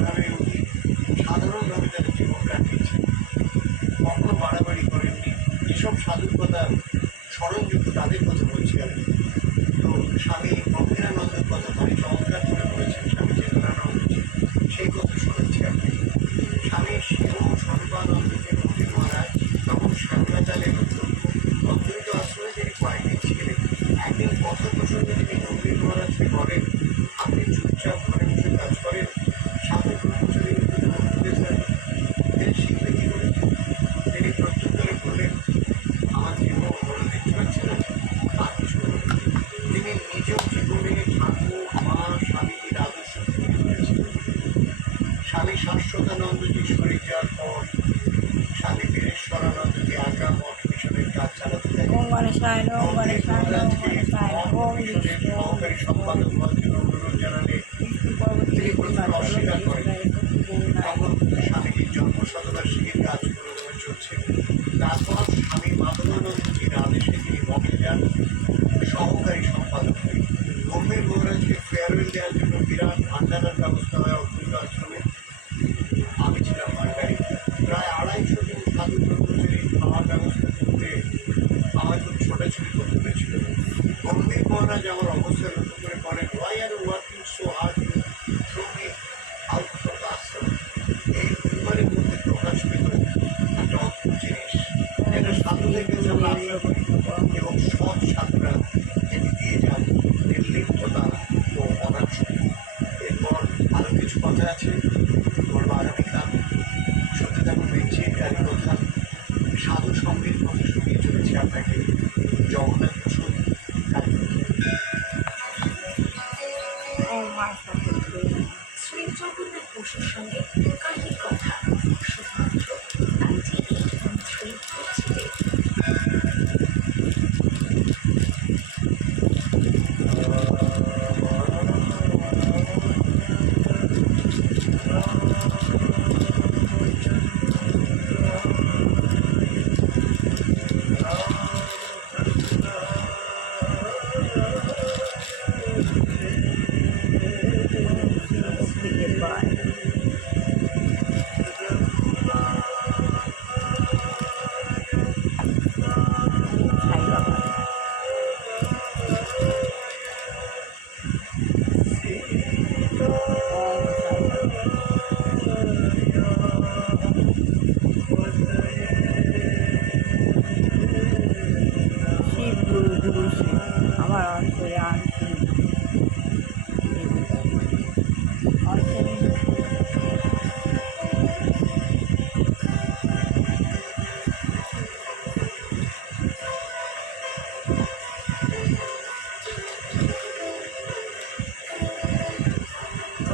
যেভাবে উনি সাধারণভাবে তাদের জীবন কাটিয়েছেন, কখনো বাড়াবাড়ি করেননি, যেসব সাধুর কথা স্মরণযুক্ত তাদের কথা বলছি আমি। তো স্বামী গম্ভীরানন্দের কথা ভারী চমৎকার করে বলেছেন স্বামী চেতনানন্দজি, সেই কথা শোনাচ্ছি আপনাকে। স্বামী শিব সর্বানন্দকে গম্ভীর মহারাজ তখন সান্ধ্যাকালে অদ্বৈত আশ্রমে তিনি কয়েকদিন ছিলেন। একদিন কথা প্রসঙ্গে তিনি গম্ভীর মহারাজকে বলেন, আপনি চুপচাপ ঘরে বসে কাজ করেন, সাথে ব্রহ্মচারী শিখতে কি করে? তিনি প্রত্যুত্তরে বললেন, আমার জীবন বড় দেখতে পাচ্ছি না, আর কিছু বলবেন। তিনি নিজেও জীবনে ঠাকুর মা স্বামীজির আদর্শ তৈরি করেছিলেন। স্বামী শাশ্বতানন্দজি শরীর যাওয়ার পর স্বামী বীরেশ্বরানন্দজি আঁকা মঠ মিশনের কাজ চালাতে থাকেন। মিশনের সহকারী সম্পাদক হওয়ার জন্য অনুরোধ জানালে তিনি প্রথমে অস্বীকার করেন। তখন স্বামীজির জন্মশতবার্ষিকীর কাজ পুরোদমে চলছে। তারপর স্বামী মাধবানন্দজির আদেশে তিনি মঠে যান সহকারী সম্পাদক হয়ে। গম্ভীর মহারাজকে ফেয়ারওয়েল দেওয়ার জন্য বিরাট ভান্ডারার ব্যবস্থা হয় অদ্বৈত আশ্রমে। আমি ছিলাম ভান্ডারী। প্রায় 250 জন সাধু ব্রহ্মচারী খাওয়ার ব্যবস্থা করতে আমার খুব ছোটাছুটি করতে হয়েছিল। গম্ভীর মহারাজ আমার অবস্থা লক্ষ্য করে বলেন, why are working so hard throw me out from the ashram. এই পরিবারের মধ্যে প্রকাশ পেত একটা অদ্ভুত জিনিস, যেটা সাধুদের কাছে আমরা আশা করি এবং সৎ সাধুরা যেটি দিয়ে যান, নির্লিপ্ততা ও অনাক্ষী। এরপর আরও কিছু কথা আছে, বলবো আগামীকাল। শুনতে থাকুন বেঞ্চির গাড়ি কথা, সাধু সঙ্গীর কথা শুনিয়ে চলেছি আপনাকে জগন্নাথ বসুন গাড়ি কথা। শ্রী জগন্নাথ বসুর সঙ্গে গাড়ির কথা শুধুমাত্র 98.3 হচ্ছে। শিব গুরু গুরু শিব আমার অন্তরে আনছি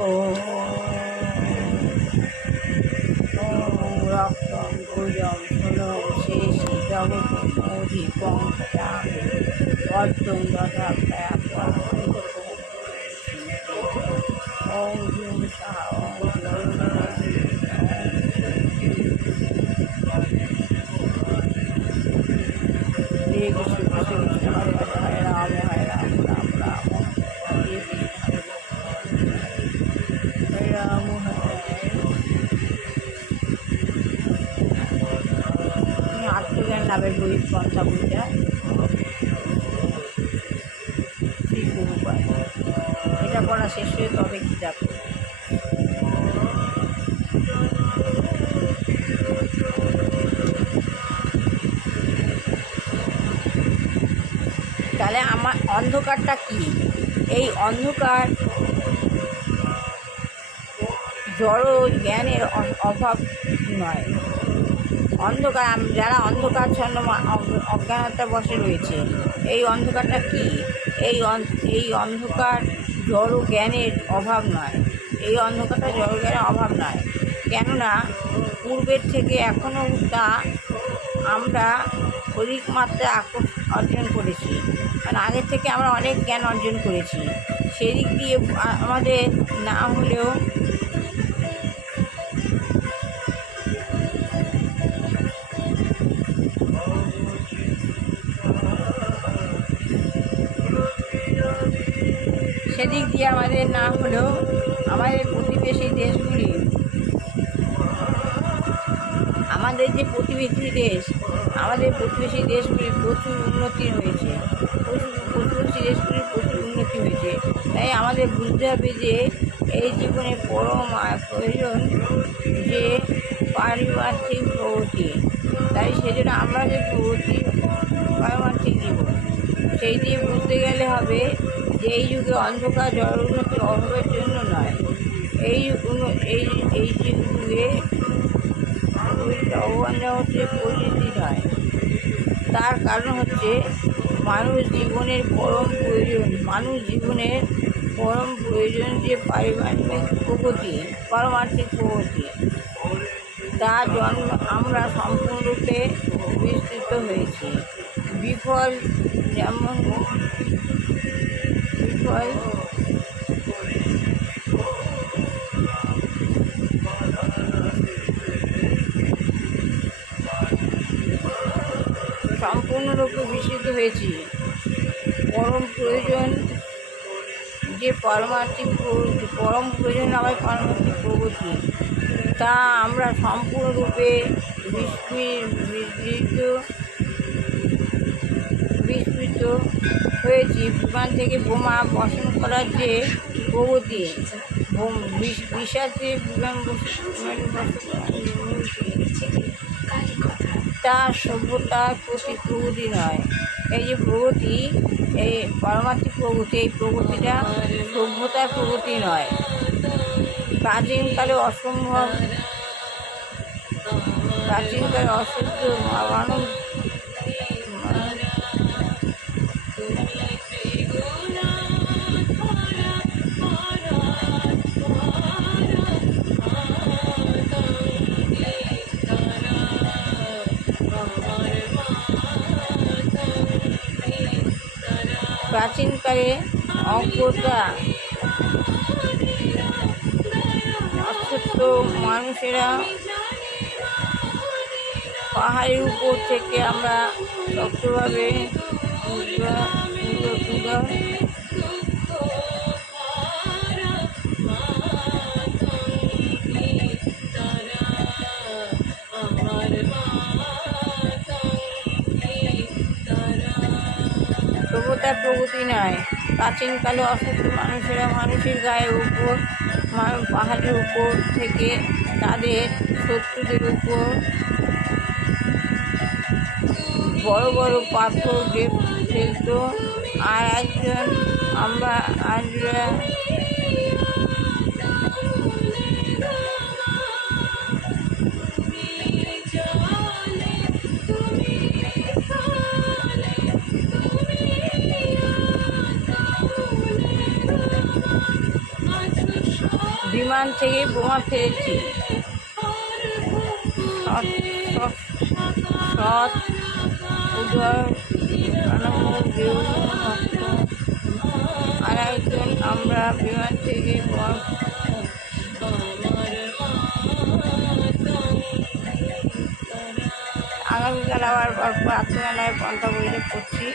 ও রক্তম ভুজম ষোলম শেষ জগৎ অধিপং অর্জুন দশা ওম হুম সাহা হরে কৃষ্ণ কৃষ্ণ কৃষ্ণ হরে হরে হরে রাম রাম রাম হরে হরে রাম আত্মজ্ঞান লাভের বই পন্থা বইটা শ্রী গুরুপায়, এটা পড়া শেষ হয়ে তবে কি যাবে। তাহলে আমার অন্ধকারটা কি? এই অন্ধকার জড় জ্ঞানের অভাব নয়। অন্ধকার যারা অন্ধকারচ্ছন্ন অজ্ঞানতা বসে রয়েছে, এই অন্ধকারটা কি? এই অন্ধকার জড় জ্ঞানের অভাব নয়। এই অন্ধকারটা জড় জ্ঞানের অভাব নয়, কেননা পূর্বের থেকে এখনও তা আমরা অধিক মাত্রায় অর্জন করেছি। মানে আগের থেকে আমরা অনেক জ্ঞান অর্জন করেছি। সেদিক দিয়ে আমাদের না হলেও সেদিক দিয়ে আমাদের না হলেও আমাদের প্রতিবেশী দেশগুলি আমাদের যে প্রতিবেশী দেশ, আমাদের প্রতিবেশী দেশগুলি প্রচুর উন্নতি হয়েছে, প্রতিবেশী দেশগুলির প্রচুর উন্নতি হয়েছে। তাই আমাদের বুঝতে হবে যে এই জীবনে পরম প্রয়োজন যে পারিপার্শ্বিক প্রগতি। তাই সেজন্য আমরা যে প্রগতি পারমার্থিক জীবন, সেই দিয়ে বুঝতে গেলে হবে যে এই যুগে অন্ধকার জড় উন্নতির অভাবের জন্য নয়, এই এই এই যুগে ভগবান জগতের পরিণতি নয়। তার কারণ হচ্ছে মানুষ জীবনের পরম প্রয়োজন, মানুষ জীবনের পরম প্রয়োজন যে পারিবারিক প্রগতি, পারমার্থিক প্রগতি, তার জন্ম আমরা সম্পূর্ণরূপে বিস্তৃত হয়েছি। বিফল যেমন বিফল সম্পূর্ণরূপে বিস্তৃত হয়েছি। পরম প্রয়োজন যে পারমার্থিক প্রগতি, পরম প্রয়োজন আমার পারমার্থিক প্রগতি, তা আমরা সম্পূর্ণরূপে বিস্মৃত হয়েছি। বিমান থেকে বোমা বর্ষণ করার যে প্রগতি, বিশ্বাসে বিমান তা সভ্যতার প্রতি প্রগতি নয়। এই যে প্রগতি, এই পারমার্থিক প্রগতি, এই প্রগতিটা সভ্যতার প্রগতি নয়। প্রাচীনকালে অসম্ভব, প্রাচীনকালে অসহ্য মানব প্রাচীনকালে অজ্ঞতা অসত্য মানুষেরা পাহাড়ের উপর থেকে আমরা শক্তভাবে সভ্যতার প্রগতি নয়। প্রাচীনকালে অসত্য মানুষেরা মানুষের গায়ের উপর, পাহাড়ের উপর থেকে তাদের শত্রুদের উপর বড় বড় পাথর ফেলত। আর একজন আমরা বিমান থেকে বোমা ফেলেছি। সৎ উদয় আর একজন আমরা বিমান থেকে আগামীকাল আবার আত্মজ্ঞানের পন্থা বইটা পড়ছি।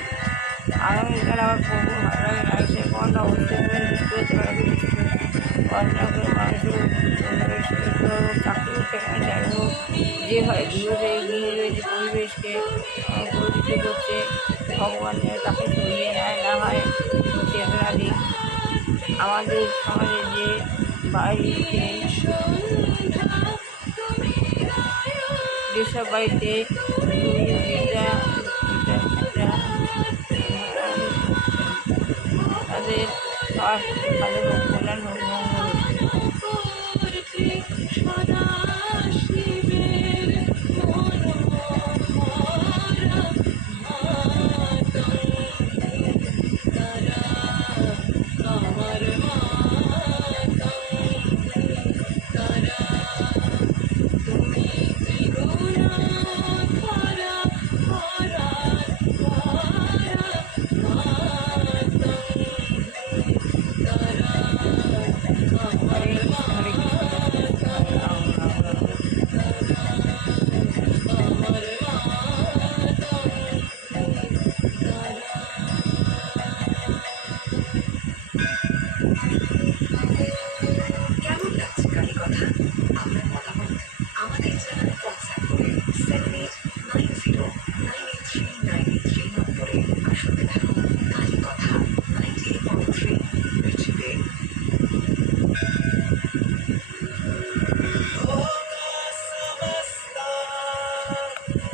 আগামীকাল আবার পড়বো। ভালো লাগে লাগছে পন্থা অবশ্যই পড়াশোনা করে মানুষের চাকরিও সেখানে চাইবো। যে হয় বিরোধী ইংরেজি পরিবেশকে প্রভাবিত করছে, ভগবান তাকে সরিয়ে নেয়, না হয় চেতনা দিক। আমাদের সমাজে যে বাড়িতে, যেসব বাড়িতে তাদের তাদের কল্যাণ হোক, কেমন লাগছে কালী কথা? আপনার